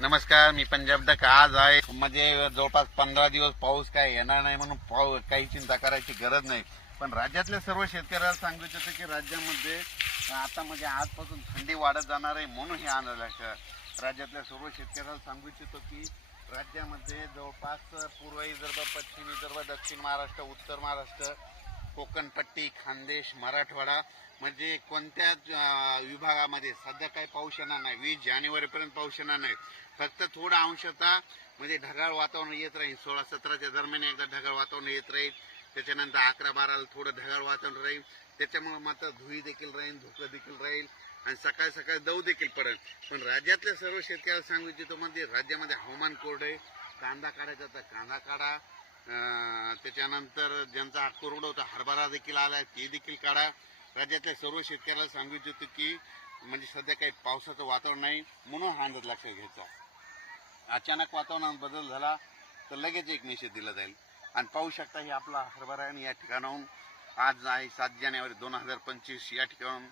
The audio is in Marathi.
नमस्कार मी पंजाब दक. आज आहे. म्हणजे जवळपास पंधरा दिवस पाऊस काय येणार नाही म्हणून पाऊ काही चिंता करायची गरज नाही. पण राज्यातल्या सर्व शेतकऱ्याला सांगू इच्छितो की राज्यामध्ये आता म्हणजे आजपासून थंडी वाढत जाणार आहे म्हणून हे आणलं राज्यातल्या सर्व शेतकऱ्याला सांगू इच्छितो की राज्यामध्ये जवळपास पूर्व विदर्भ पश्चिम विदर्भ दक्षिण महाराष्ट्र उत्तर महाराष्ट्र कोकणपट्टी खानदेश मराठवाडा म्हणजे कोणत्या विभागामध्ये सध्या काही पाऊस येणार नाही. वीस जानेवारीपर्यंत पाऊस येणार नाही. फक्त थोडं अंशतः म्हणजे ढगाळ वातावरण येत राहील. सोळा सतराच्या दरम्यान एकदा ढगाळ वातावरण येत राहील. त्याच्यानंतर अकरा बाराला थोडं ढगाळ वातावरण राहील. त्याच्यामुळे मात्र धुई देखील राहील धुकं देखील राहील. आणि सकाळी सकाळी दव देखील पडेल. पण राज्यातल्या सर्व शेतकऱ्याला सांगू इच्छितो म्हणजे राज्यामध्ये हवामान कोरडं आहे. कांदा काढायचा तर कांदा काढा. त्याच्यानंतर ज्यांचा कोरडं होता हरभरा देखील आलाय ते देखील काढा. राज्यातल्या सर्व शेतकऱ्याला सांगू इच्छितो की म्हणजे सध्या काही पावसाचं वातावरण नाही म्हणून हा अंदाज लक्षात घ्यायचा. अचानक वातावरणात बदल झाला तर लगेच एक निषेध दिला जाईल. आणि पाहू शकता हे आपला हरभरा आणि या ठिकाणाहून आज आहे सात जानेवारी दोन हजार पंचवीस या ठिकाणाहून